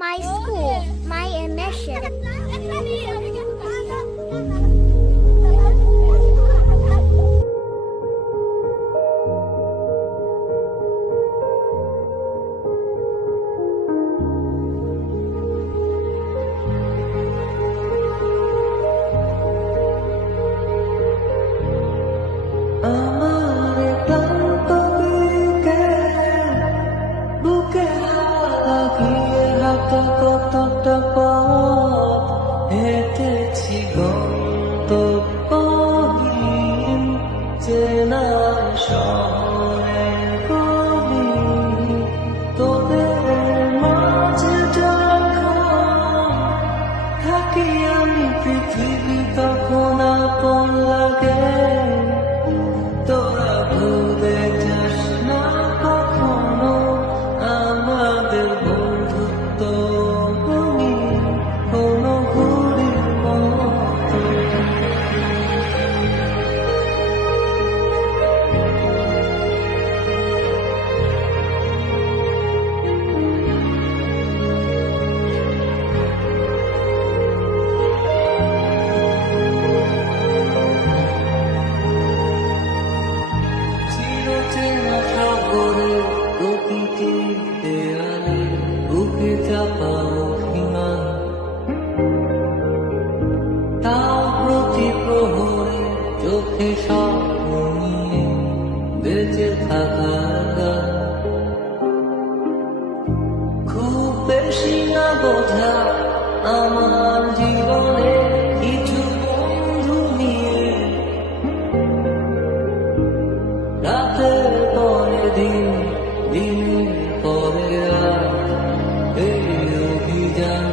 My school, my nation. আমার ক্লান্ত দিকে বুকে লাগিয়ে হাতে কতটা পথ হেঁটেছি গন্তব্যহীন চেনা শহরে গলি তোদের মাঝে যখন থাকি আমি পৃথিবী তখন আপন লাগে তোরা ভুলে যাস না কখনো আমাদের বন্ধুত্ব আমি কোনো ঘুড়ির মতো চিরচেনা শহরে প্রতিটি দেয়ালে বুকে চাপা অভিমান তাও প্রতি প্রহরে চোখে স্বপ্ন নিয়ে বেঁচে থাকার গান খুব বেশি না বোঝা আমার জীবনে কিছু বন্ধু নিয়ে রাতের পরে দিন দিনের পরে রাত এই অভিযান